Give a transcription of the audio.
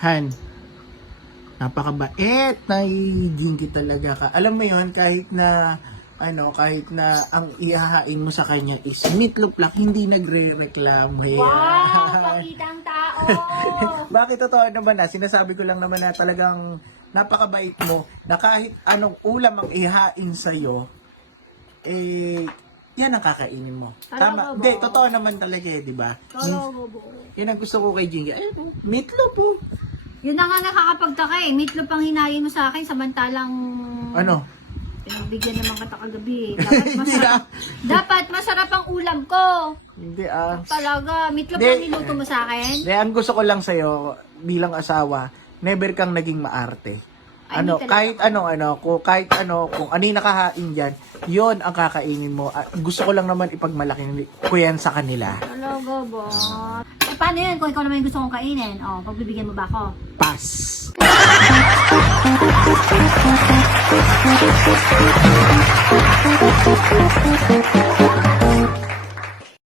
Han, napakabait na Jinky talaga ka. Alam mo yon, kahit na ang ihahain mo sa kanya is meatloaf lang, hindi nagre-reklamo yan. Wow! Pakitang tao! Bakit totoo naman na? Sinasabi ko lang naman na talagang napakabait mo na kahit anong ulam ang ihahain sa'yo, yan ang kakainin mo. Talaga Tama? ba? Hindi, totoo naman talaga di ba? Talaga ba? Yan ang gusto ko kay Jinky. Ay, meatloaf po. Yun na nga nakakapagtaka eh. Meatloaf ang hinayin mo sa akin samantalang... Ano? Pinagbigyan naman kita kagabi eh. Hindi Dapat masarap ang ulam ko. Hindi Talaga. Meatloaf Hindi. ang niluto mo sa akin. Hindi, ang gusto ko lang sa'yo, bilang asawa, never kang naging maarte. Ay, hindi talaga. Kahit kung ano yung nakahain dyan, yon ang kakainin mo. Gusto ko lang naman ipagmalaki ko yan sa kanila. Talaga ba? Paano yun kung ikaw naman yung gusto kong kainin? O, pagbibigyan mo ba ako? Pass!